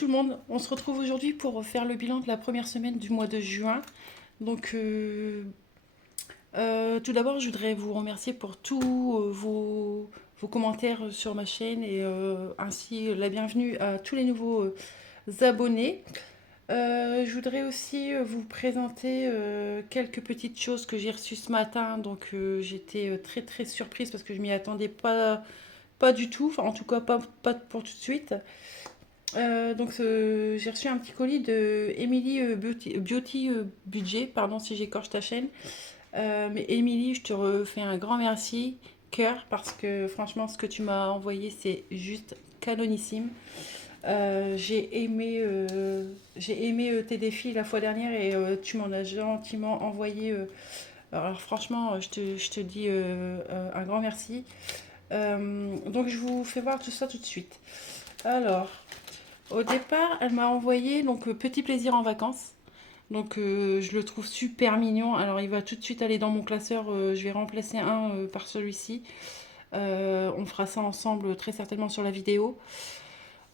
tout le monde, on se retrouve aujourd'hui pour faire le bilan de la première semaine du mois de juin. Donc tout d'abord je voudrais vous remercier pour tous vos commentaires sur ma chaîne et ainsi la bienvenue à tous les nouveaux abonnés. Je voudrais aussi vous présenter quelques petites choses que j'ai reçues ce matin. Donc j'étais très très surprise parce que je m'y attendais pas du tout, enfin en tout cas pas pour tout de suite. J'ai reçu un petit colis de Emily Beauty Budget, pardon si j'écorche ta chaîne. Mais Emily, je te refais un grand merci, cœur, parce que franchement, ce que tu m'as envoyé, c'est juste canonissime. J'ai aimé tes défis la fois dernière et tu m'en as gentiment envoyé. Alors franchement, je te dis un grand merci. Donc je vous fais voir tout ça tout de suite. Alors, au départ, elle m'a envoyé donc Petit plaisir en vacances. Donc je le trouve super mignon. Alors il va tout de suite aller dans mon classeur. Je vais remplacer un par celui-ci. On fera ça ensemble très certainement sur la vidéo.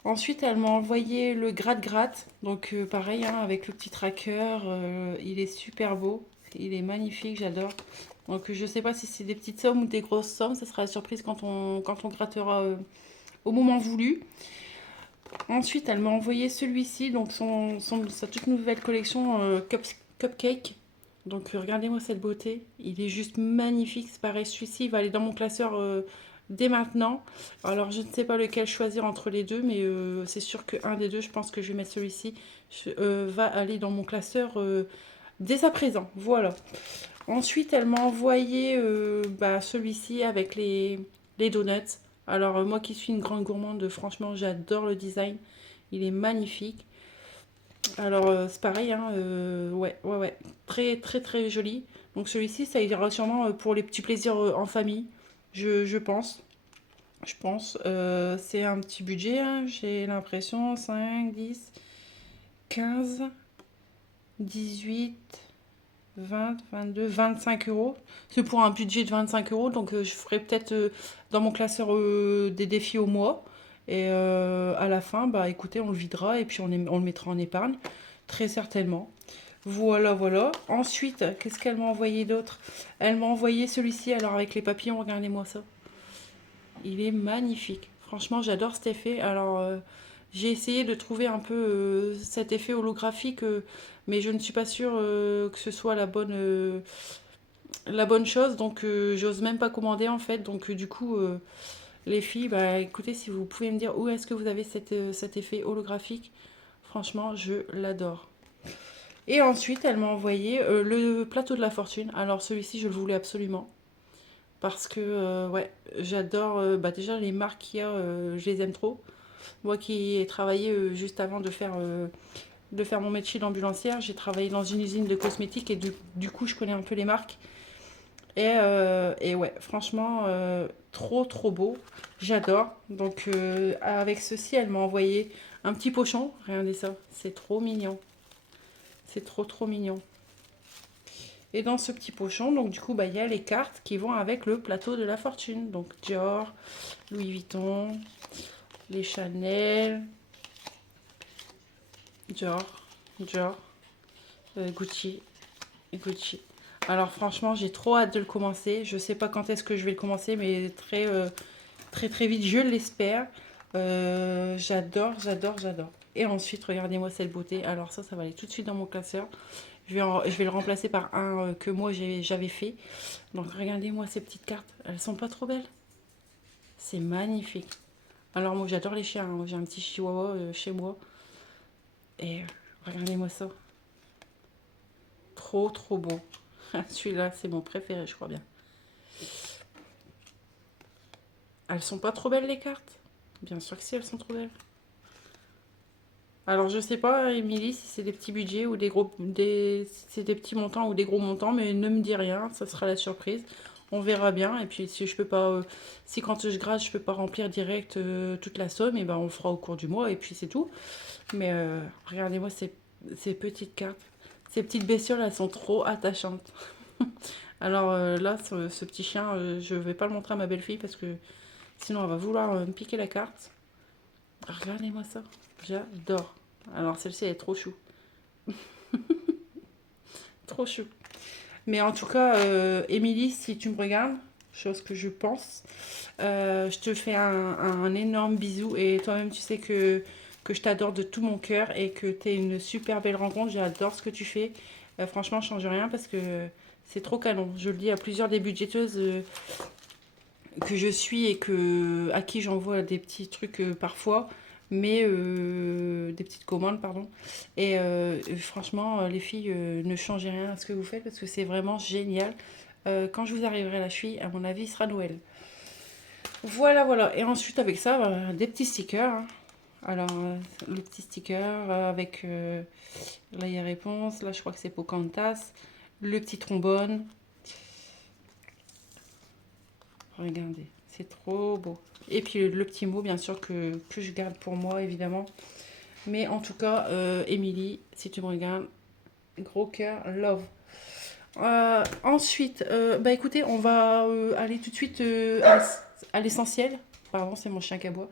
Ensuite, elle m'a envoyé le gratte-gratte. Donc pareil, hein, avec le petit tracker. Il est super beau. Il est magnifique, j'adore. Donc je sais pas si c'est des petites sommes ou des grosses sommes. Ça sera la surprise quand on grattera au moment voulu. Ensuite, elle m'a envoyé celui-ci, donc sa toute nouvelle collection Cupcake. Donc regardez-moi cette beauté, il est juste magnifique. C'est pareil, celui-ci il va aller dans mon classeur dès maintenant. Alors je ne sais pas lequel choisir entre les deux, mais c'est sûr qu'un des deux, je pense que je vais mettre celui-ci, va aller dans mon classeur dès à présent. Voilà. Ensuite, elle m'a envoyé celui-ci avec les donuts. Alors, moi qui suis une grande gourmande, franchement, j'adore le design. Il est magnifique. Alors, c'est pareil, hein, ouais. Très, très, très joli. Donc, celui-ci, ça ira sûrement pour les petits plaisirs en famille, je pense. Je pense. C'est un petit budget, hein, j'ai l'impression. 5, 10, 15, 18. 20, 22, 25 euros. C'est pour un budget de 25 euros. Donc je ferai peut-être dans mon classeur des défis au mois. Et à la fin, bah écoutez, on le videra et puis on le mettra en épargne. Très certainement. Voilà, voilà. Ensuite, qu'est-ce qu'elle m'a envoyé d'autre? Elle m'a envoyé celui-ci, alors avec les papillons, regardez-moi ça. Il est magnifique. Franchement, j'adore cet effet. Alors, j'ai essayé de trouver un peu cet effet holographique, mais je ne suis pas sûre que ce soit la bonne chose. Donc, j'ose même pas commander en fait. Donc, du coup, les filles, bah écoutez, si vous pouvez me dire où est-ce que vous avez cet effet holographique, franchement, je l'adore. Et ensuite, elle m'a envoyé le plateau de la fortune. Alors, celui-ci, je le voulais absolument. Parce que, ouais, j'adore déjà les marques qu'il y a, je les aime trop. Moi qui ai travaillé juste avant de faire mon métier d'ambulancière, j'ai travaillé dans une usine de cosmétiques et du coup, je connais un peu les marques. Et ouais, franchement, trop trop beau. J'adore. Donc, avec ceci, elle m'a envoyé un petit pochon. Regardez ça, c'est trop mignon. C'est trop trop mignon. Et dans ce petit pochon, donc du coup, bah, il y a les cartes qui vont avec le plateau de la fortune. Donc Dior, Louis Vuitton, les Chanel, Dior, Dior, Gucci, Gucci. Alors franchement, j'ai trop hâte de le commencer. Je sais pas quand est-ce que je vais le commencer, mais très très très vite, je l'espère. J'adore, j'adore, j'adore. Et ensuite, regardez-moi cette beauté. Alors ça va aller tout de suite dans mon classeur. Je vais le remplacer par un que moi j'avais fait. Donc regardez-moi ces petites cartes. Elles sont pas trop belles? C'est magnifique. Alors moi j'adore les chiens, hein. J'ai un petit chihuahua chez moi. Et regardez-moi ça. Trop trop beau. Celui-là c'est mon préféré je crois bien. Elles sont pas trop belles les cartes? Bien sûr que si, elles sont trop belles. Alors je sais pas Émilie si c'est des petits budgets ou si c'est des petits montants ou des gros montants, mais ne me dis rien, ça sera la surprise. On verra bien. Et puis si je peux pas, si quand je gratte je peux pas remplir direct toute la somme, et ben on le fera au cours du mois et puis c'est tout. Mais regardez-moi ces petites cartes, ces petites bestioles, elles sont trop attachantes. Alors là, ce petit chien, je vais pas le montrer à ma belle-fille parce que sinon elle va vouloir me piquer la carte. Regardez-moi ça, j'adore. Alors celle-ci, elle est trop chou. Trop chou. Mais en tout cas, Émilie, si tu me regardes, chose que je pense, je te fais un énorme bisou. Et toi-même, tu sais que je t'adore de tout mon cœur et que tu es une super belle rencontre. J'adore ce que tu fais. Franchement, je change rien parce que c'est trop canon. Je le dis à plusieurs des budgéteuses que je suis et à qui j'envoie des petits trucs parfois, mais des petites commandes, pardon. Et franchement, les filles, ne changez rien à ce que vous faites parce que c'est vraiment génial. Quand je vous arriverai la cheville, à mon avis, ce sera Noël. Voilà, voilà. Et ensuite, avec ça, des petits stickers, hein. Alors, le petit sticker avec là, il y a réponse. Là, je crois que c'est Pocahontas. Le petit trombone. Regardez, c'est trop beau. Et puis le petit mot, bien sûr, que je garde pour moi, évidemment. Mais en tout cas, Émilie, si tu me regardes, gros cœur, love. Ensuite, bah écoutez, on va aller tout de suite à l'essentiel. Pardon, c'est mon chien qui aboie.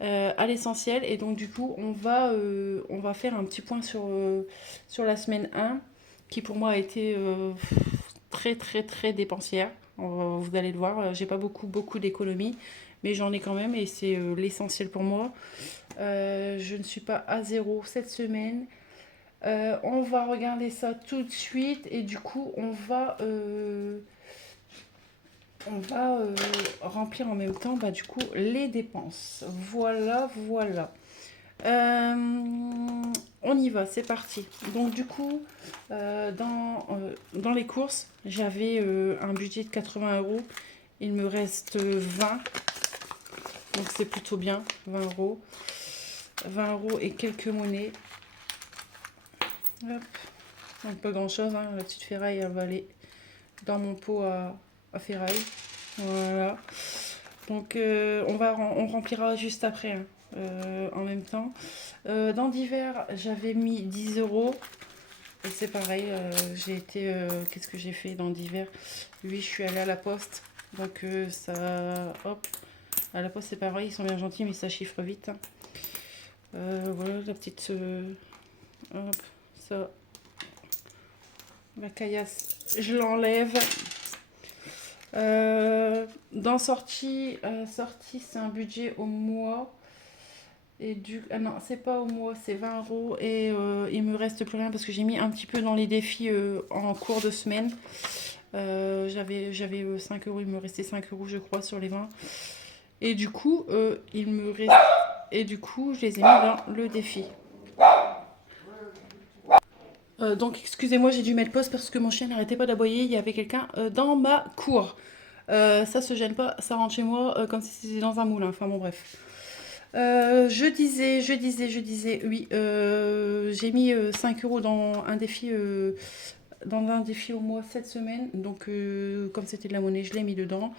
À l'essentiel. Et donc, du coup, on va faire un petit point sur la semaine 1, qui pour moi a été très, très, très dépensière. Vous allez le voir, j'ai pas beaucoup d'économies, mais j'en ai quand même et c'est l'essentiel pour moi. Je ne suis pas à zéro cette semaine. On va regarder ça tout de suite et du coup on va remplir en même temps bah, du coup les dépenses. Voilà, voilà. Euh, on y va, c'est parti. Donc du coup, dans les courses, j'avais un budget de 80 euros. Il me reste 20, donc c'est plutôt bien, 20 euros. 20 euros et quelques monnaies. Hop. Donc pas grand chose, hein. La petite ferraille, elle va aller dans mon pot à ferraille. Voilà. Donc on remplira juste après, hein, en même temps. Dans divers, j'avais mis 10 euros. Et c'est pareil, j'ai été. Qu'est-ce que j'ai fait dans divers? Oui, je suis allée à la poste. Donc ça. Hop. À la poste, c'est pareil, ils sont bien gentils, mais ça chiffre vite, hein. Voilà la petite. Hop, ça. La caillasse, je l'enlève. Dans sortie, sortie, c'est un budget au mois. Et ah non, c'est pas au mois, c'est 20 euros. Et il me reste plus rien parce que j'ai mis un petit peu dans les défis en cours de semaine. J'avais 5 euros, il me restait 5 euros, je crois, sur les 20. Et du coup, il me reste. Et du coup, je les ai mis dans le défi. Donc, excusez-moi, j'ai dû mettre pause parce que mon chien n'arrêtait pas d'aboyer. Il y avait quelqu'un dans ma cour. Ça se gêne pas, ça rentre chez moi comme si c'était dans un moulin. Enfin bon, bref. Je disais, oui, j'ai mis 5 euros dans un défi au mois cette semaine. Donc, comme c'était de la monnaie, je l'ai mis dedans.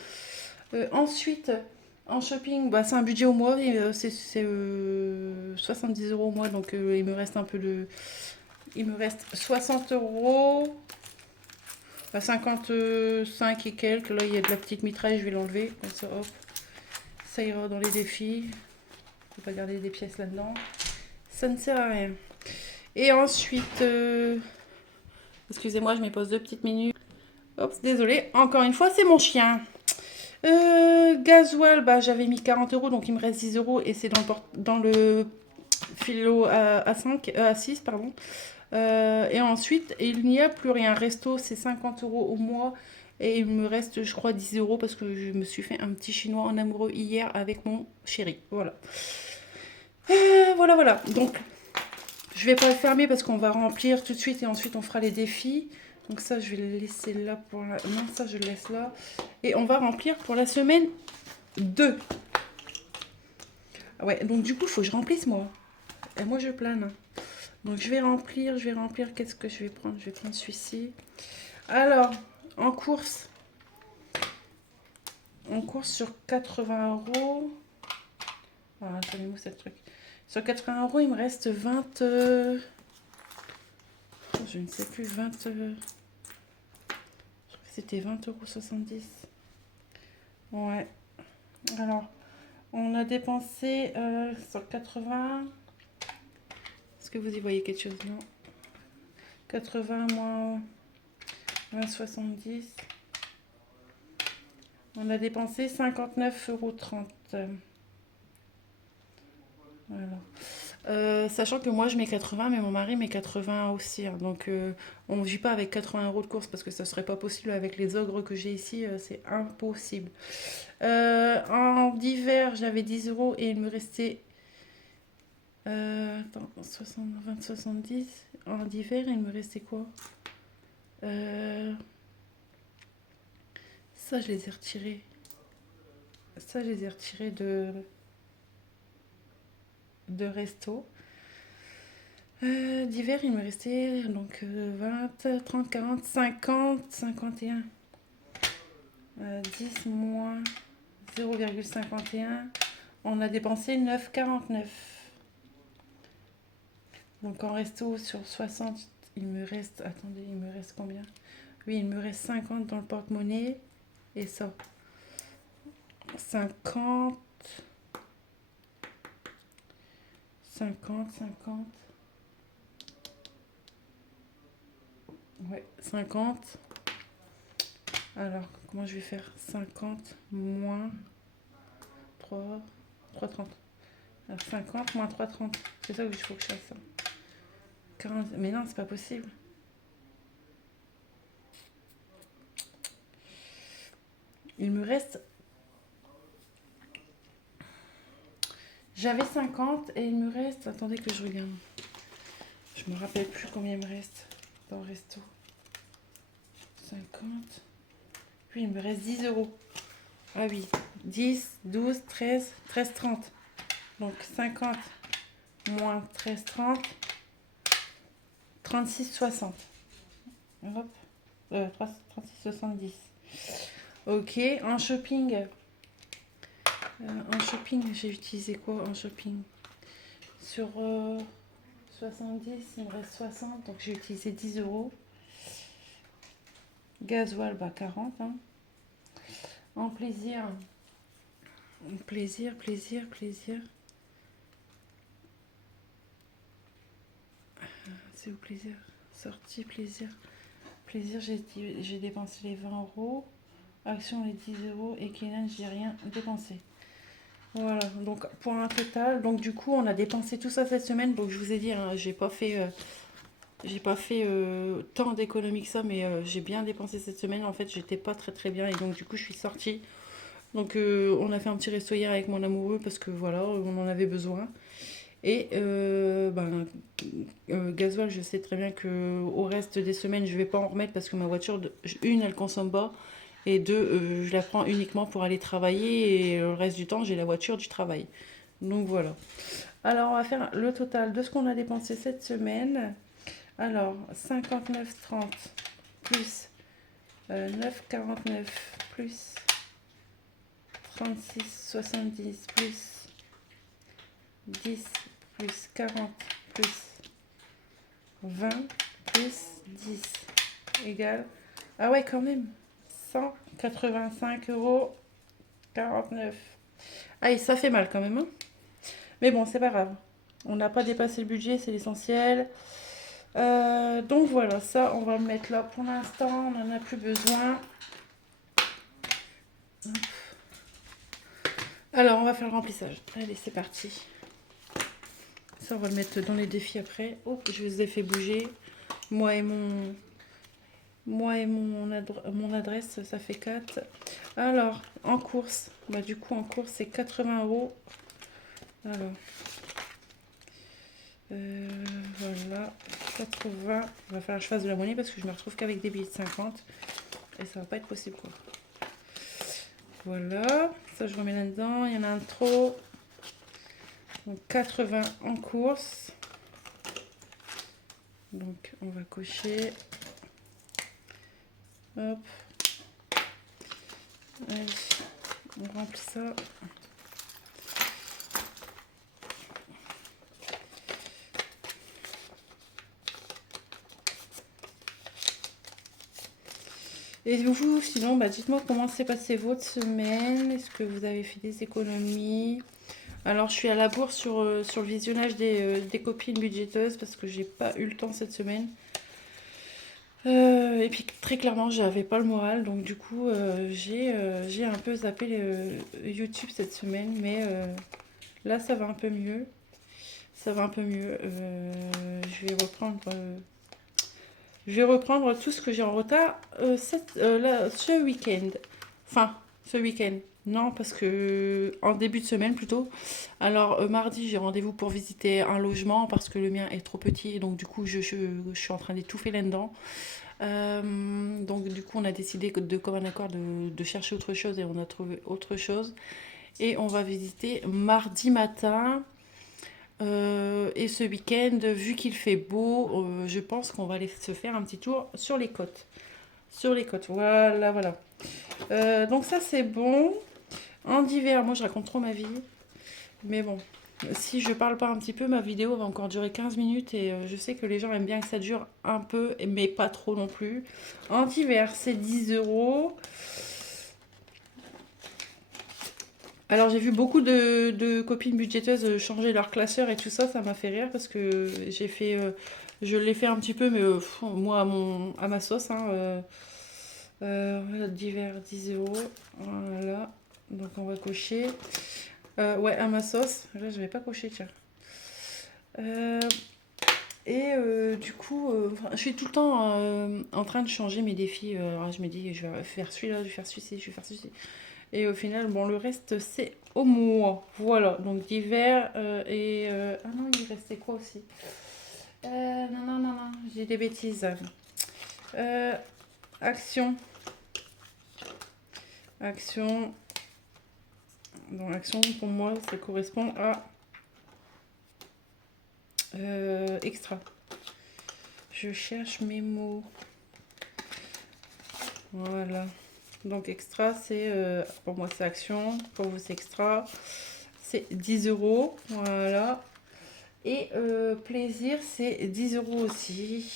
Ensuite, en shopping, bah, c'est un budget au mois. Et, c'est 70 euros au mois. Donc, il me reste un peu de. Il me reste 60 euros. À 55 et quelques. Là, il y a de la petite mitraille, je vais l'enlever. Comme ça, hop. Ça ira dans les défis. Je ne vais pas garder des pièces là-dedans. Ça ne sert à rien. Et ensuite, excusez-moi, je me pose 2 petites minutes. Hop, désolé. Encore une fois, c'est mon chien. Gasoil, bah, j'avais mis 40 euros, donc il me reste 10 euros. Et c'est dans le filo à 5, à 6, pardon. Et ensuite, il n'y a plus rien. Resto, c'est 50 euros au mois. Et il me reste, je crois, 10 euros parce que je me suis fait un petit chinois en amoureux hier avec mon chéri. Voilà. Voilà, voilà. Donc, je vais pas le fermer parce qu'on va remplir tout de suite et ensuite on fera les défis. Donc ça, je vais le laisser là pour la... Non, ça, je le laisse là. Et on va remplir pour la semaine 2. Ouais, donc du coup, il faut que je remplisse moi. Et moi, je plane. Donc, je vais remplir. Qu'est-ce que je vais prendre? Je vais prendre celui-ci. Alors, en course sur 80 euros. Ah, attendez-moi cette truc. Sur 80 euros, il me reste 20. Je ne sais plus, 20. Je crois que c'était 20,70 €. Ouais. Alors, on a dépensé sur 80. Est-ce que vous y voyez quelque chose? Non. 80 moins 20,70. On a dépensé 59,30 €. Voilà. Sachant que moi je mets 80, mais mon mari met 80 aussi, hein. Donc on ne vit pas avec 80 € de course parce que ça serait pas possible avec les ogres que j'ai ici, c'est impossible. En d'hiver, j'avais 10 € et il me restait. Attends, 60, 20, 70. En d'hiver, il me restait quoi? Ça, je les ai retirés. Ça, je les ai retirés de resto. D'hiver, il me restait donc 20, 30, 40, 50, 51. 10 moins 0,51. On a dépensé 9,49. Donc en resto sur 60, il me reste. Attendez, il me reste combien? Oui, il me reste 50 dans le porte-monnaie. Et ça. 50. 50, 50. Ouais, 50. Alors, comment je vais faire? 50 moins 3, 3,30. Alors, 50 moins 3,30. C'est ça que il faut que je fasse ça. 40. Mais non, c'est pas possible. Il me reste. J'avais 50 et il me reste. Attendez que je regarde. Je me rappelle plus combien il me reste dans le resto. 50. Puis il me reste 10 €. Ah oui. 10, 12, 13, 13,30. Donc 50 moins 13,30. 36,60. Hop. 36,70. Ok. En shopping. En shopping, j'ai utilisé quoi en shopping? Sur 70, il me reste 60, donc j'ai utilisé 10 €. Gasoil, bah 40. Hein. En plaisir. Plaisir. C'est où plaisir? Sortie, plaisir. Plaisir, j'ai dépensé les 20 €. Action, les 10 €. Et Kenan, j'ai rien dépensé. Voilà, donc pour un total, donc du coup on a dépensé tout ça cette semaine, donc je vous ai dit, hein, j'ai pas fait tant d'économies que ça, mais j'ai bien dépensé cette semaine, en fait j'étais pas très bien, et donc du coup je suis sortie, donc on a fait un petit resto hier avec mon amoureux, parce que voilà, on en avait besoin, et gasoil, je sais très bien que au reste des semaines je vais pas en remettre, parce que ma voiture, une elle consomme pas, et deux, je la prends uniquement pour aller travailler et le reste du temps, j'ai la voiture du travail. Donc voilà. Alors, on va faire le total de ce qu'on a dépensé cette semaine. Alors, 59,30 plus 9,49 plus 36,70 plus 10 plus 40 plus 20 plus 10 égale. Ah ouais, quand même. 185,49 €. Aïe, ça fait mal quand même, hein. Mais bon, c'est pas grave. On n'a pas dépassé le budget, c'est l'essentiel. Donc voilà, ça, on va le mettre là pour l'instant. On n'en a plus besoin. Alors, on va faire le remplissage. Allez, c'est parti. Ça, on va le mettre dans les défis après. Oh, je les ai fait bouger. Moi et mon adresse, ça fait 4. Alors, en course, bah du coup en course c'est 80 €. Alors, voilà, 80. Il va falloir que je fasse de la monnaie parce que je me retrouve qu'avec des billets de 50 et ça va pas être possible quoi. Voilà, ça je remets là-dedans. Il y en a un trop. Donc 80 en course. Donc on va cocher. Hop. Allez, on remplit ça. Et vous, sinon, bah, dites-moi comment s'est passée votre semaine. Est-ce que vous avez fait des économies? Alors, je suis à la bourre sur le visionnage des copines budgéteuses parce que j'ai pas eu le temps cette semaine. Et puis, très clairement, j'avais pas le moral. Donc, du coup, j'ai un peu zappé YouTube cette semaine. Mais là, ça va un peu mieux. Ça va un peu mieux. Je vais reprendre tout ce que j'ai en retard ce week-end. Enfin, ce week-end. Non, parce que en début de semaine plutôt. Alors, mardi, j'ai rendez-vous pour visiter un logement parce que le mien est trop petit. Et donc, du coup, je suis en train d'étouffer là-dedans. Donc, du coup, on a décidé de commun accord de chercher autre chose et on a trouvé autre chose. Et on va visiter mardi matin. Et ce week-end, vu qu'il fait beau, je pense qu'on va aller se faire un petit tour sur les côtes. Sur les côtes, voilà, voilà. Donc ça, c'est bon. En hiver, moi, je raconte trop ma vie. Mais bon, si je parle pas un petit peu, ma vidéo va encore durer 15 minutes. Et je sais que les gens aiment bien que ça dure un peu, mais pas trop non plus. En hiver, c'est 10 euros. Alors j'ai vu beaucoup de copines budgéteuses changer leur classeur et tout ça, ça m'a fait rire parce que je l'ai fait un petit peu, mais moi à ma sauce, hein, divers 10 euros, voilà, donc on va cocher, ouais à ma sauce, là je vais pas cocher tiens. Euh, du coup, je suis tout le temps en train de changer mes défis, alors je me dis je vais faire celui-là, je vais faire celui-ci, je vais faire celui-ci. Et au final, bon, le reste, c'est au mois. Voilà, donc d'hiver ah non, il restait quoi aussi non, non, non, non, j'ai des bêtises. Euh, action. Action. Donc, action, pour moi, ça correspond à extra. Je cherche mes mots. Voilà. Donc, extra, c'est pour moi, c'est action. Pour vous, c'est extra. C'est 10 euros. Voilà. Et plaisir, c'est 10 euros aussi.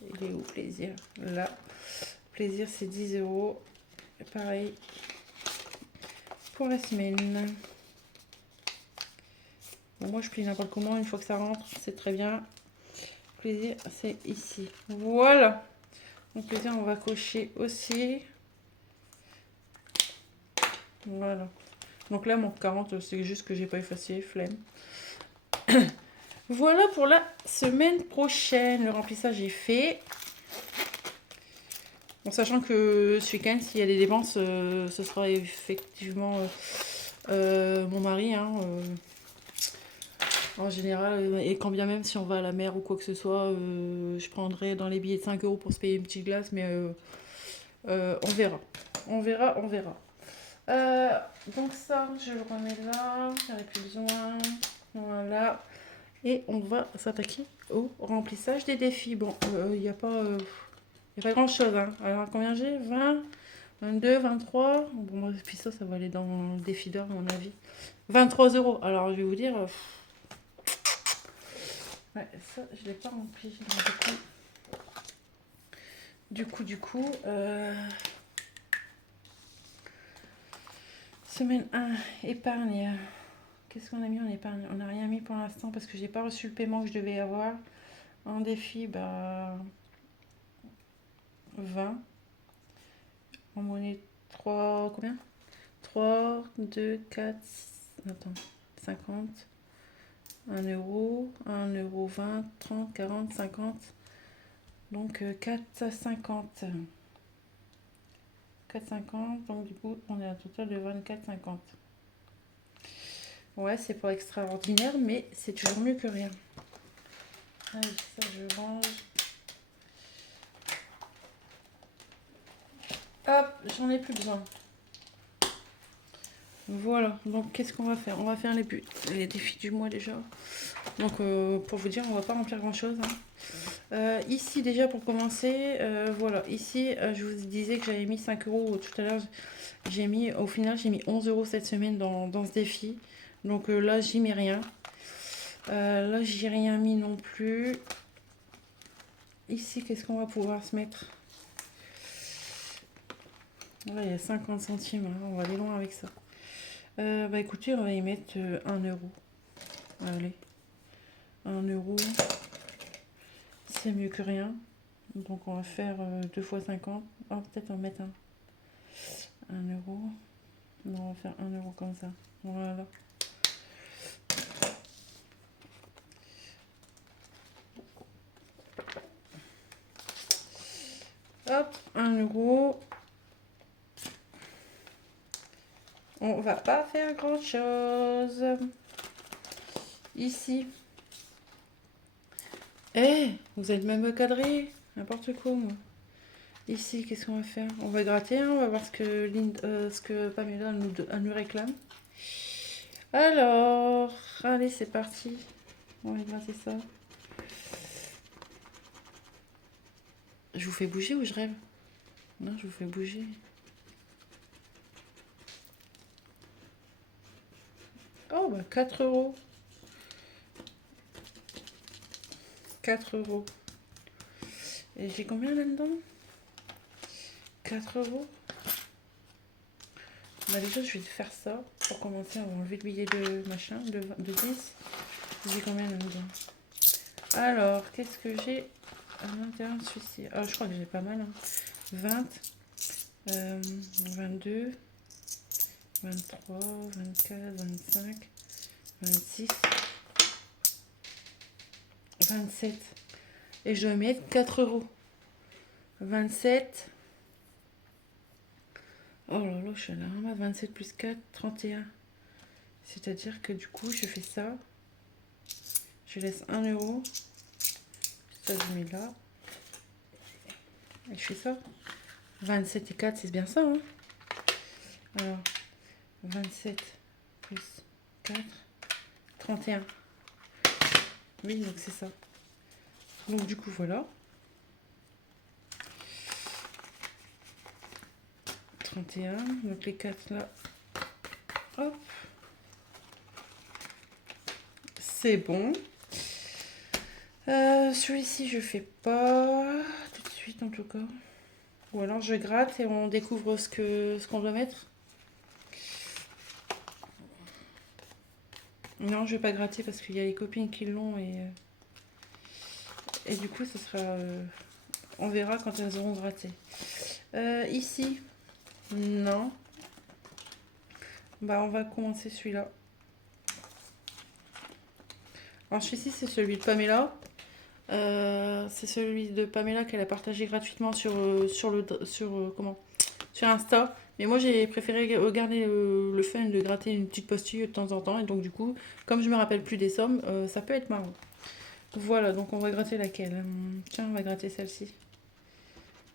Il est où plaisir? Là. Plaisir, c'est 10 euros. Pareil pour la semaine. Bon, moi, je plie n'importe comment. Une fois que ça rentre, c'est très bien. Plaisir, c'est ici. Voilà. Donc, plaisir, on va cocher aussi. Voilà. Donc là, mon 40, c'est juste que j'ai pas effacé. Flemme. Voilà pour la semaine prochaine. Le remplissage est fait. En sachant que ce week-end, s'il y a des dépenses, ce sera effectivement mon mari. Hein, en général, et quand bien même si on va à la mer ou quoi que ce soit, je prendrai dans les billets de 5 euros pour se payer une petite glace, mais on verra. On verra, on verra. Euh, donc ça, je le remets là, j'en ai plus besoin. Voilà. Et on va s'attaquer au remplissage des défis. Bon, il n'y a pas... il n'y a pas grand chose, hein. Alors, combien j'ai 20, 22, 23. Bon, puis ça va aller dans le défi d'or, à mon avis. 23 euros. Alors, je vais vous dire. Ouais, ça, je ne l'ai pas rempli. Donc, du coup. Semaine 1, épargne. Qu'est-ce qu'on a mis en épargne? On n'a rien mis pour l'instant parce que j'ai pas reçu le paiement que je devais avoir. En défi, bah. 20. En monnaie 3, combien 3, 2, 4, attends, 50, 1 euro, 1 euro 20, 30, 40, 50. Donc 4,50. 4,50. Donc du coup, on est à un total de 24,50. Ouais, c'est pas extraordinaire, mais c'est toujours mieux que rien. Allez, ça je range. Hop, j'en ai plus besoin. Voilà, donc qu'est-ce qu'on va faire? On va faire les défis du mois déjà. Donc pour vous dire, on va pas remplir grand chose. Hein. Ici déjà pour commencer, voilà, ici je vous disais que j'avais mis 5 euros tout à l'heure. Au final j'ai mis 11 euros cette semaine dans ce défi. Donc là j'y mets rien. Là j'ai rien mis non plus. Ici qu'est-ce qu'on va pouvoir se mettre? Là il y a 50 centimes, hein, on va aller loin avec ça. Bah écoutez, on va y mettre 1 euro. Allez, 1 euro, c'est mieux que rien. Donc on va faire 2 fois 50. Oh, peut-être on va mettre 1 euro. Non, on va faire 1 euro comme ça. Voilà. Hop, 1 euro. On va pas faire grand chose. Ici. Eh, vous êtes même cadré. N'importe quoi, moi. Ici, qu'est-ce qu'on va faire? On va gratter, hein, on va voir ce que Pamela elle nous réclame. Alors, allez, c'est parti. On va gratter ça. Je vous fais bouger ou je rêve? Non, je vous fais bouger. Oh, bah 4 euros. 4 euros. Et j'ai combien là-dedans? 4 euros. Bah déjà, je vais faire ça. Pour commencer, on va enlever le billet de machin, de 10. J'ai combien là-dedans? Alors, qu'est-ce que j'ai à l'intérieur de celui-ci? Ah, je crois que j'ai pas mal. Hein. 20, 22, 23, 24, 25, 26, 27. Et je vais mettre 4 euros. 27. Oh là là, je suis là. 27 plus 4, 31. C'est-à-dire que du coup, je fais ça. Je laisse 1 euro. Ça, je mets là. Et je fais ça. 27 et 4, c'est bien ça. Hein. Alors, 27 plus 4, 31. Oui, donc c'est ça. Donc du coup, voilà. 31. Donc les 4 là. Hop. C'est bon. Celui-ci, je fais pas tout de suite en tout cas. Ou alors je gratte et on découvre ce qu'on doit mettre. Non, je vais pas gratter parce qu'il y a les copines qui l'ont et du coup, ce sera. On verra quand elles auront gratté. Ici, non. Bah, on va commencer celui-là. Alors, celui-ci, c'est celui de Pamela. C'est celui de Pamela qu'elle a partagé gratuitement sur Insta. Mais moi j'ai préféré garder le fun de gratter une petite postille de temps en temps. Et donc du coup, comme je me rappelle plus des sommes, ça peut être marrant. Voilà, donc on va gratter laquelle? Tiens, on va gratter celle-ci.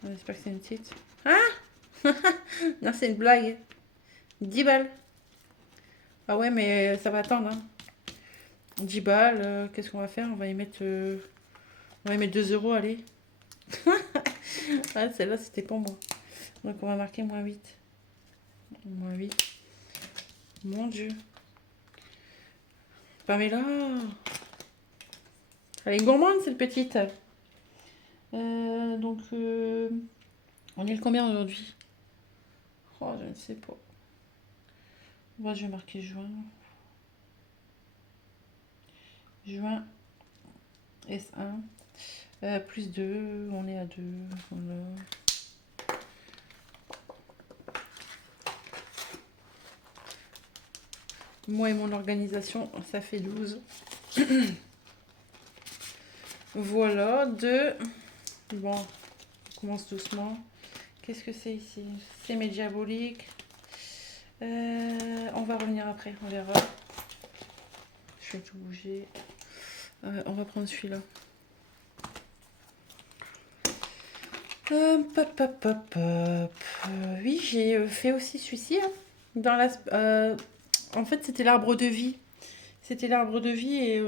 J'espère que c'est une petite. Ah non, c'est une blague. 10 balles. Ah ouais, mais ça va attendre. Hein. 10 balles, qu'est-ce qu'on va faire? On va y mettre 2 euros, allez. Ah, celle-là, c'était pour moi. Donc, on va marquer moins 8. Moins 8. Mon Dieu. Pamela. Elle est gourmande, cette petite. Donc, on est le combien aujourd'hui? Oh, je ne sais pas. Moi, je vais marquer juin. Juin. S1. Plus 2. On est à 2. Voilà. Moi et mon organisation, ça fait 12. Voilà, 2. Bon, on commence doucement. Qu'est-ce que c'est ici? C'est mes diaboliques. On va revenir après, on verra. Je vais tout bouger. On va prendre celui-là. Oui, j'ai fait aussi celui-ci. Hein, dans en fait, c'était l'arbre de vie. C'était l'arbre de vie et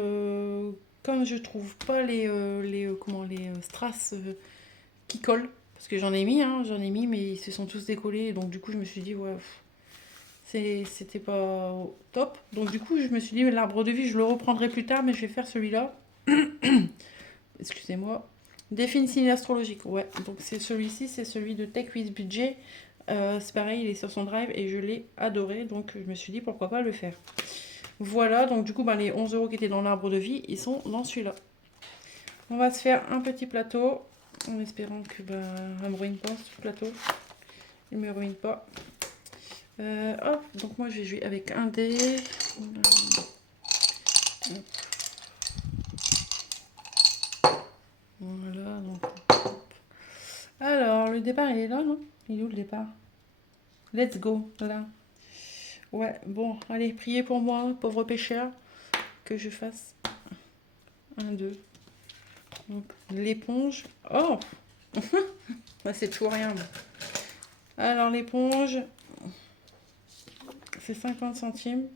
comme je trouve pas les strass qui collent, parce que j'en ai mis, mais ils se sont tous décollés. Donc du coup, je me suis dit, ouais, c'était pas top. Donc du coup, je me suis dit, l'arbre de vie, je le reprendrai plus tard, mais je vais faire celui-là. Excusez-moi. Défini signe astrologique, ouais. Donc c'est celui-ci, c'est celui de Tech with Budget C'est pareil, il est sur son drive et je l'ai adoré. Donc je me suis dit pourquoi pas le faire. Voilà, donc du coup, les 11 € qui étaient dans l'arbre de vie, ils sont dans celui-là. On va se faire un petit plateau en espérant que ne me ruine pas ce plateau. Il me ruine pas. Hop, donc moi je vais jouer avec un dé. Voilà, donc. Alors, le départ il est là, non? Il est où le départ? Let's go, là. Ouais, bon, allez, priez pour moi, pauvre pêcheur, que je fasse 1, 2. Donc, l'éponge. Oh! C'est tout rien. Alors, l'éponge, c'est 50 centimes.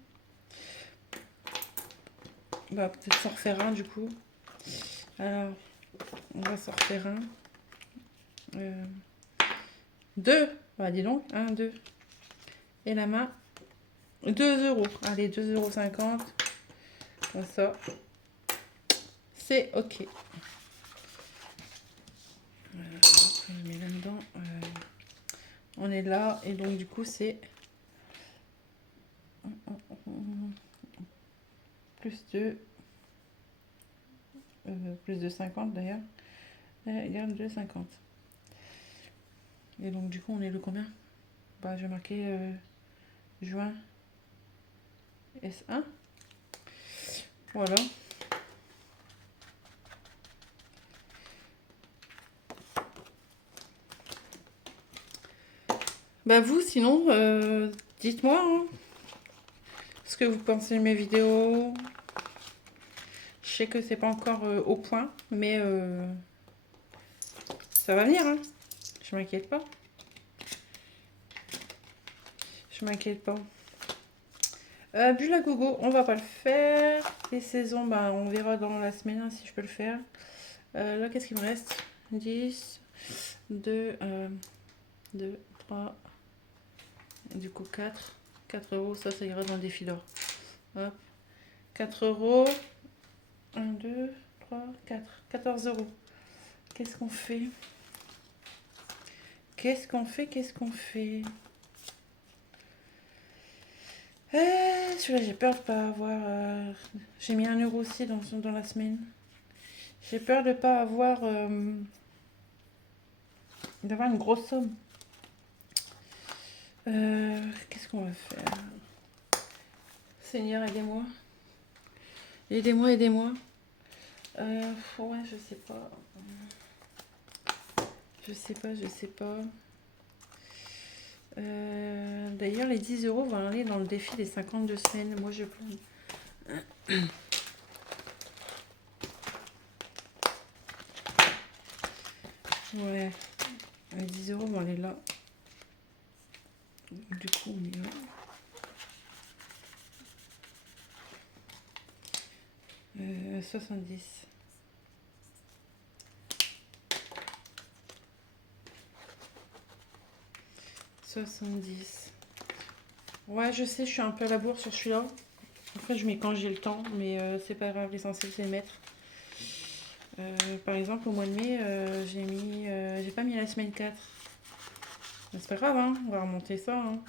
Peut-être s'en refaire un du coup. Alors, on va s'en refaire un. 2. Dis donc, 1, 2. Et la main, 2 €. Allez, 2,50 €. Comme ça. C'est ok. Je mets là-dedans. On est là. Et donc, du coup, c'est plus de 50 d'ailleurs. Regarde, 2,50. Et donc, du coup, on est le combien? Je vais marquer juin S1. Voilà. Vous, sinon, dites-moi ce que vous pensez de mes vidéos. Je sais que c'est pas encore au point, mais ça va venir, hein. Je m'inquiète pas. Je m'inquiète pas. Bulle à gogo, on va pas le faire. Les saisons, on verra dans la semaine si je peux le faire. Là, qu'est-ce qu'il me reste? 10, 2, 3, du coup 4. 4 €, ça ira dans le défi d'or. Hop. 4 €. 1, 2, 3, 4. 14 €. Qu'est-ce qu'on fait? Qu'est-ce qu'on fait? Celui-là, j'ai peur de pas avoir... J'ai mis 1 € aussi dans la semaine. J'ai peur de pas avoir... d'avoir une grosse somme. Qu'est-ce qu'on va faire? Seigneur, aidez-moi. Aidez-moi. Ouais, je sais pas. Je sais pas. D'ailleurs, les 10 € vont aller dans le défi des 52 semaines. Moi, je prends. Ouais. Les 10 € vont aller là. Du coup, on y va. 70. Ouais, je sais, je suis un peu à la bourre sur celui-là. Après, je mets quand j'ai le temps, mais c'est pas grave, l'essentiel c'est de mettre. Par exemple, au mois de mai, j'ai pas mis la semaine 4. Mais c'est pas grave, hein, on va remonter ça. Hein.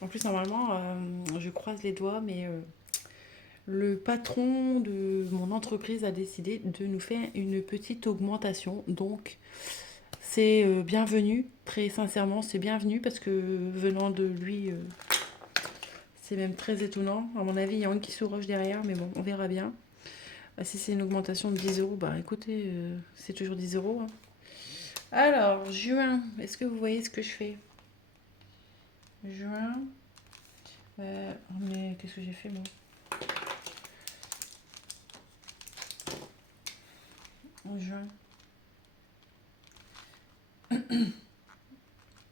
En plus, normalement, je croise les doigts, mais le patron de mon entreprise a décidé de nous faire une petite augmentation. Donc, c'est bienvenu, très sincèrement, c'est bienvenu parce que venant de lui, c'est même très étonnant. À mon avis, il y en a un qui s'ouvre derrière, mais bon, on verra bien. Si c'est une augmentation de 10 €, écoutez, c'est toujours 10 €. Hein. Alors, juin, est-ce que vous voyez ce que je fais? Juin. Mais qu'est-ce que j'ai fait, moi? En juin.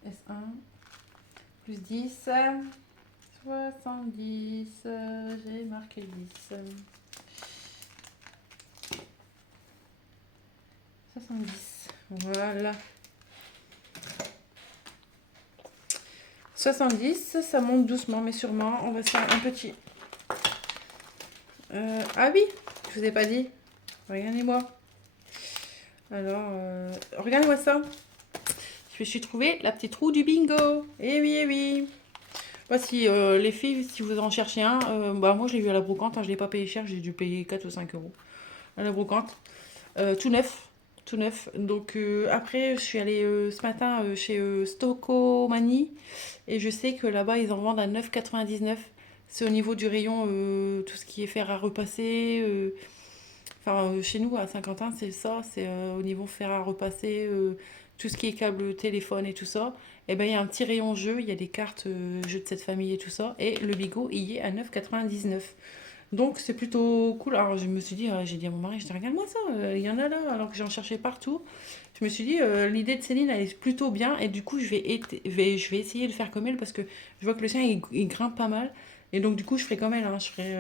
S1. Plus 10. 70. J'ai marqué 10. 70. Voilà. 70, ça monte doucement mais sûrement. On va se faire un petit. Ah oui, je vous ai pas dit. Regardez-moi. Alors, regardez-moi ça. Il je me suis trouvé la petite roue du bingo. Eh oui, eh oui. Voici les filles, si vous en cherchez un, bah moi je l'ai eu à la brocante, hein, je ne l'ai pas payé cher, j'ai dû payer 4 ou 5 euros à la brocante. Tout neuf, tout neuf. Donc après, je suis allée ce matin chez Stocomanie et je sais que là-bas ils en vendent à 9,99. C'est au niveau du rayon tout ce qui est fer à repasser. Enfin, chez nous à Saint-Quentin, c'est ça, c'est au niveau fer à repasser, tout ce qui est câble téléphone et tout ça. Et ben il y a un petit rayon jeu, il y a des cartes jeux de cette famille et tout ça. Et le bigot, il y est à 9,99. Donc c'est plutôt cool. Alors je me suis dit, j'ai dit à mon mari, je dis, regarde-moi ça, il y en a là, alors que j'en cherchais partout. Je me suis dit, l'idée de Céline, elle est plutôt bien, et du coup je vais essayer de faire comme elle, parce que je vois que le sien, il grimpe pas mal. Et donc du coup, je ferai comme elle, hein. Je ferai,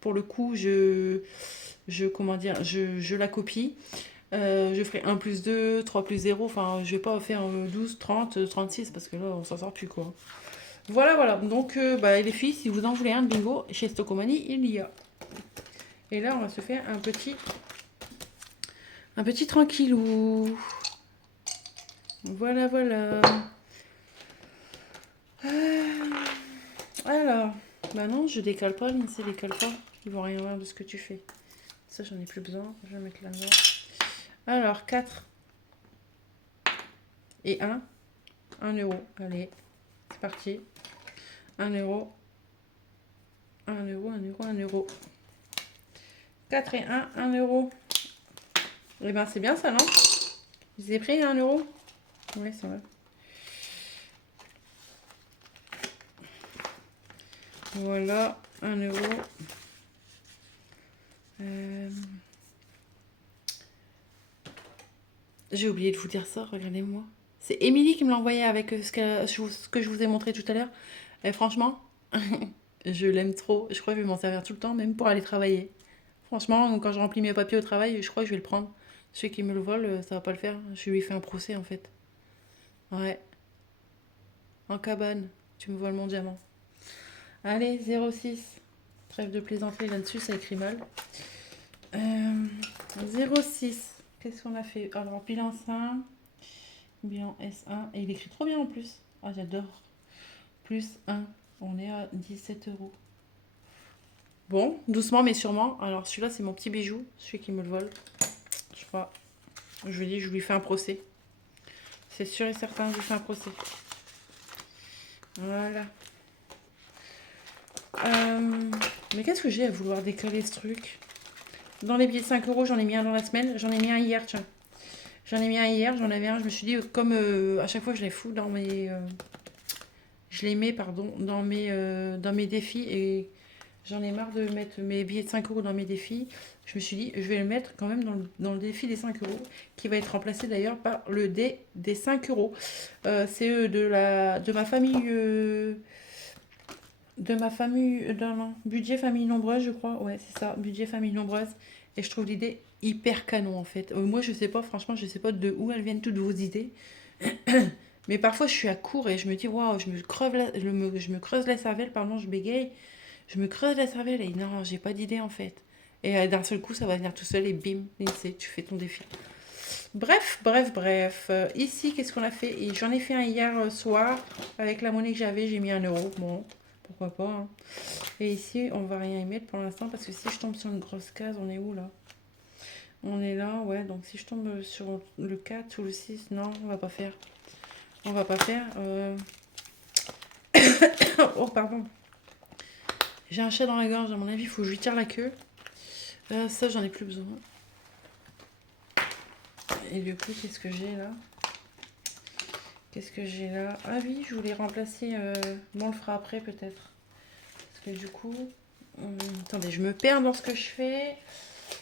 pour le coup, comment dire, je la copie. Je ferai 1 plus 2 3 plus 0, enfin je vais pas faire 12, 30, 36, parce que là, on s'en sort plus quoi. Voilà, voilà. Donc, bah, les filles, si vous en voulez un de bingo, chez Stocomanie, il y a. Et là, on va se faire un petit tranquillou. Voilà, voilà. Alors, bah non, je décale pas, l'INSEE décale pas. Ils vont rien voir de ce que tu fais. Ça, j'en ai plus besoin. Je vais mettre là-bas. Alors, 4 et 1. 1 euro. Allez, c'est parti. 1 euro. 1 euro, 1 euro, 1 euro. 4 et 1, 1 euro. Eh ben, c'est bien ça, non? Vous avez pris 1 euro? Oui, c'est vrai. Voilà, 1 euro. J'ai oublié de vous dire ça, regardez-moi. C'est Émilie qui me l'a envoyé avec ce que je vous ai montré tout à l'heure. Et franchement, je l'aime trop. Je crois que je vais m'en servir tout le temps, même pour aller travailler. Franchement, quand je remplis mes papiers au travail, je crois que je vais le prendre. Celui qui me le vole, ça va pas le faire. Je lui ai fait un procès en fait. Ouais, en cabane. Tu me voles mon diamant. Allez, 06. Trêve de plaisanterie là-dessus, ça écrit mal. 06. Qu'est-ce qu'on a fait? Alors, bilan 5, bilan S1. Et il écrit trop bien en plus. Ah, j'adore. Plus 1. On est à 17 euros. Bon, doucement mais sûrement. Alors, celui-là, c'est mon petit bijou. Celui qui me le vole. Je crois. Je lui dis, je lui fais un procès. C'est sûr et certain, je lui fais un procès. Voilà. Mais qu'est-ce que j'ai à vouloir décaler ce truc? Dans les billets de 5 euros, j'en ai mis un dans la semaine. J'en ai mis un hier, tiens. J'en ai mis un hier, j'en avais un. Je me suis dit, comme à chaque fois, je les fous dans mes. Je les mets, pardon, dans mes défis. Et j'en ai marre de mettre mes billets de 5 euros dans mes défis. Je me suis dit, je vais le mettre quand même dans le défi des 5 euros, qui va être remplacé d'ailleurs par le dé des 5 euros. C'est de ma famille. Non, budget famille nombreuse, je crois. Ouais, c'est ça, budget famille nombreuse. Et je trouve l'idée hyper canon en fait. Moi, je sais pas, franchement, je sais pas de où elles viennent toutes vos idées. Mais parfois, je suis à court et je me dis, waouh, je me creuse la cervelle, pardon, je bégaye. Je me creuse la cervelle et non, j'ai pas d'idée en fait. Et d'un seul coup, ça va venir tout seul et bim, Lindsay, tu fais ton défi. Bref, bref, bref. Ici, qu'est-ce qu'on a fait? Et j'en ai fait un hier soir. Avec la monnaie que j'avais, j'ai mis 1 euro. Bon, pourquoi pas, hein. Et ici, on va rien y mettre pour l'instant parce que si je tombe sur une grosse case, on est où là? On est là, ouais. Donc si je tombe sur le 4 ou le 6, non, on va pas faire. On va pas faire. Oh, pardon. J'ai un chat dans la gorge, à mon avis, il faut que je lui tire la queue. Ça, j'en ai plus besoin. Et du coup, qu'est-ce que j'ai là? Qu'est-ce que j'ai là? Ah oui, je voulais remplacer. Bon, on le fera après peut-être. Parce que du coup. Attendez, je me perds dans ce que je fais.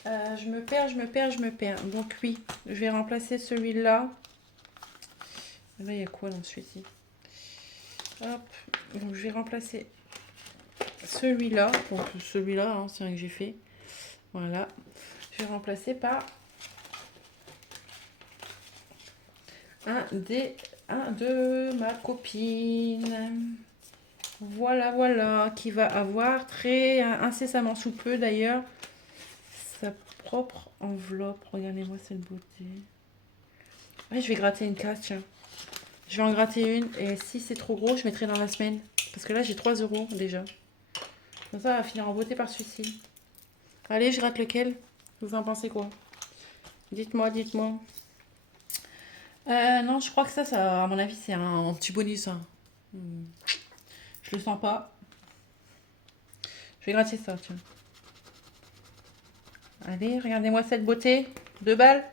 Je me perds. Donc oui, je vais remplacer celui-là. Là, il y a quoi dans celui-ci? Hop. Donc je vais remplacer celui-là. Donc celui-là, hein, c'est un que j'ai fait. Voilà. Je vais remplacer par un de ma copine. Voilà, voilà. Qui va avoir très incessamment sous peu d'ailleurs sa propre enveloppe. Regardez-moi cette beauté. Ouais, je vais gratter une case, tiens. Je vais en gratter une. Et si c'est trop gros, je mettrai dans la semaine. Parce que là, j'ai 3 euros déjà. Donc ça va finir en beauté par celui-ci. Allez, je gratte lequel? Vous en pensez quoi? Dites-moi, dites-moi. Non, je crois que ça, à mon avis, c'est un petit bonus. Hein. Je le sens pas. Je vais gratter ça, tiens. Allez, regardez-moi cette beauté. 2 balles.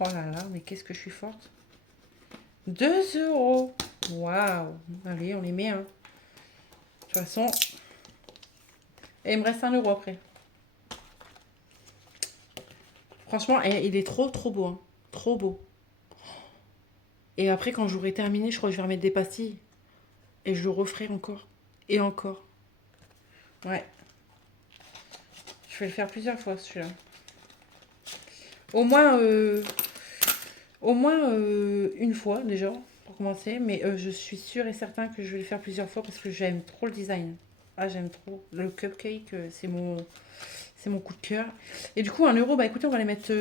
Oh là là, mais qu'est-ce que je suis forte. 2 euros. Waouh. Allez, on les met. Hein. De toute façon. Et il me reste 1 euro après. Franchement, il est trop beau. Hein. Trop beau. Et après, quand j'aurai terminé, je crois que je vais remettre des pastilles. Et je le referai encore. Et encore. Ouais. Je vais le faire plusieurs fois, celui-là. Au moins une fois, déjà, pour commencer. Mais je suis sûre et certain que je vais le faire plusieurs fois parce que j'aime trop le design. Ah, j'aime trop. Le cupcake, c'est mon coup de cœur. Et du coup, 1 euro, bah écoutez, on va les mettre...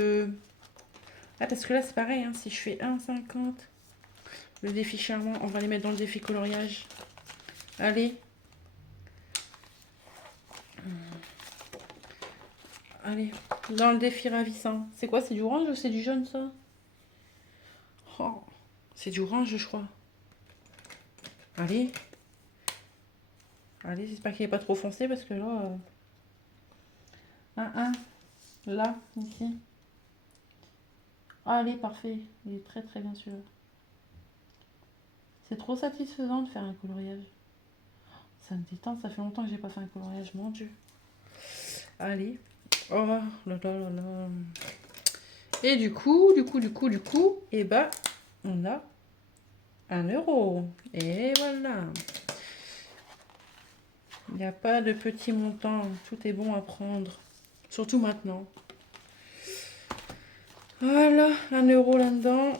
Ah, parce que là, c'est pareil. Hein, si je fais 1,50, le défi charmant, on va les mettre dans le défi coloriage. Allez. Allez, dans le défi ravissant. C'est quoi? C'est du orange ou c'est du jaune, ça? Oh, c'est du orange, je crois. Allez. Allez, j'espère qu'il n'est pas trop foncé parce que là... Là, ici. Allez, parfait. Il est très très bien celui-là. C'est trop satisfaisant de faire un coloriage. Ça me détend, ça fait longtemps que j'ai pas fait un coloriage, mon Dieu. Allez. Oh là là là là. Et du coup, et bah, on a 1 euro. Et voilà. Il n'y a pas de petit montant. Tout est bon à prendre. Surtout maintenant. Voilà, 1 euro là-dedans.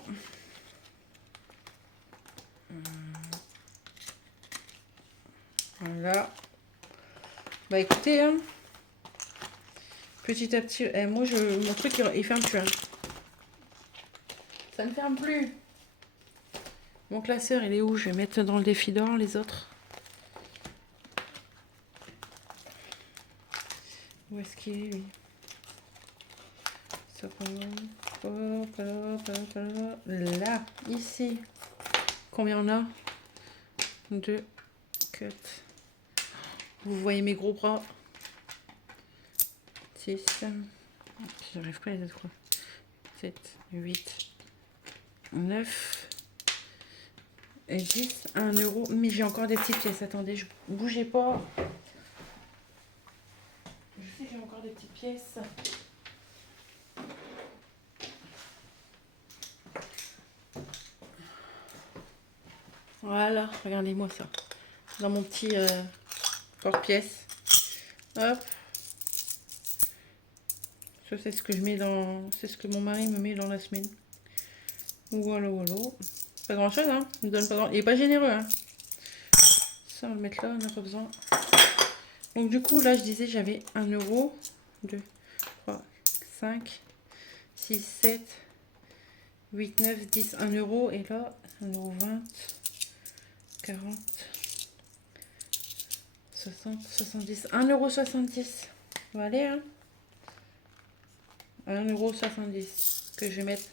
Voilà. Bah écoutez, hein, petit à petit, moi mon truc il ferme plus. Hein. Ça ne ferme plus. Mon classeur il est où? Je vais mettre dans le défi d'or les autres. Où est-ce qu'il est lui? Là, ici. Combien on a? 2, 4. Vous voyez mes gros bras. 6. J'arrive pas à les autres. 7, 8, 9 et 10. 1 euro. Mais j'ai encore des petites pièces. Attendez, je bougez pas. Je sais que j'ai encore des petites pièces. Voilà, regardez-moi ça. Dans mon petit porte-pièce. Hop. Ça, c'est ce que je mets dans... C'est ce que mon mari me met dans la semaine. Voilà, voilà. Pas grand-chose, hein. Il me donne pas grand... Il est pas généreux, hein. Ça, on va le mettre là, on n'a pas besoin. Donc, du coup, là, je disais, j'avais 1 euro. 2, 3, 5, 6, 7, 8, 9, 10, 1 euro. Et là, 1 euro 20, 40, 60, 70. 1 euro 70. On va aller, hein. 1 euro 70 que je vais mettre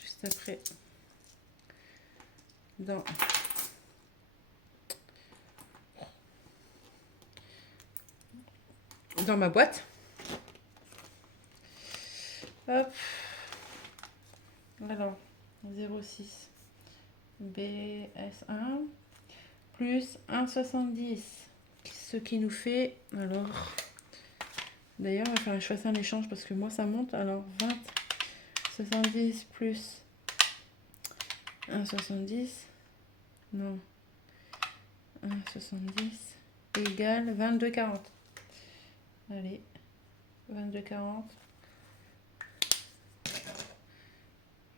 juste après dans ma boîte. Hop. Alors, 0,6 BS1 plus 1,70. Ce qui nous fait, alors, d'ailleurs, il va falloir que je fasse un échange parce que moi ça monte. Alors, 20, 70 plus 1,70. Non. 1,70 égale 22,40. Allez, 22,40.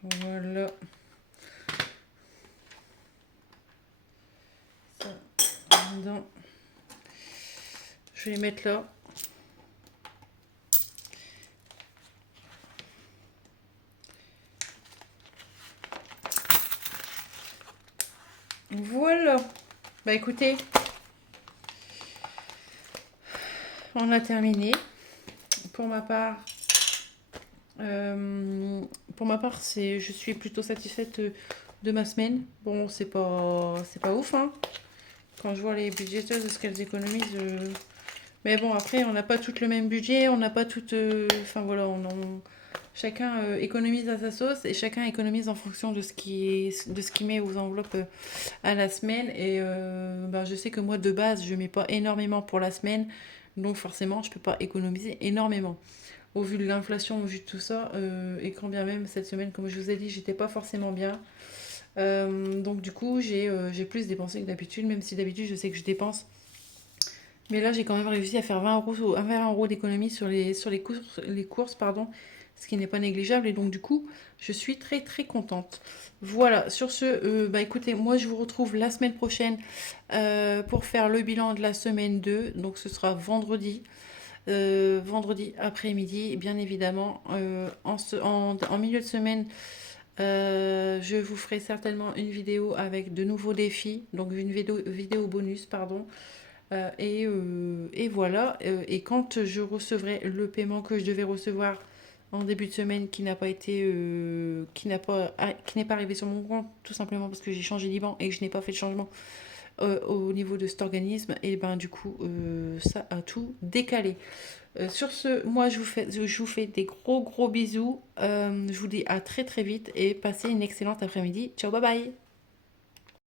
Voilà. Ça, dedans. Je vais les mettre là. Voilà. Bah écoutez, on a terminé. Pour ma part, euh, je suis plutôt satisfaite de ma semaine. Bon, c'est pas ouf, hein. Quand je vois les budgéteuses de ce qu'elles économisent. Mais bon, après, on n'a pas toutes le même budget, on n'a pas toutes. Enfin voilà, chacun économise à sa sauce et chacun économise en fonction de ce qu'il met aux enveloppes à la semaine. Et ben, je sais que moi, de base, je mets pas énormément pour la semaine. Donc forcément, je peux pas économiser énormément. Au vu de l'inflation, au vu de tout ça, et quand bien même cette semaine, comme je vous ai dit, j'étais pas forcément bien. Donc du coup, j'ai plus dépensé que d'habitude, même si d'habitude je sais que je dépense. Mais là, j'ai quand même réussi à faire 20 euros d'économie sur les courses, pardon, ce qui n'est pas négligeable. Et donc du coup, je suis très très contente. Voilà, sur ce, bah écoutez, moi je vous retrouve la semaine prochaine pour faire le bilan de la semaine 2. Donc ce sera vendredi. Vendredi après-midi, bien évidemment. En milieu de semaine, je vous ferai certainement une vidéo avec de nouveaux défis, donc une vidéo bonus, pardon. Et voilà. Et quand je recevrai le paiement que je devais recevoir en début de semaine qui n'a pas été, qui n'est pas arrivé sur mon compte, tout simplement parce que j'ai changé d'IBAN et que je n'ai pas fait de changement au niveau de cet organisme, et ben du coup, ça a tout décalé. Sur ce, moi je vous fais des gros gros bisous. Je vous dis à très très vite et passez une excellente après-midi. Ciao, bye bye.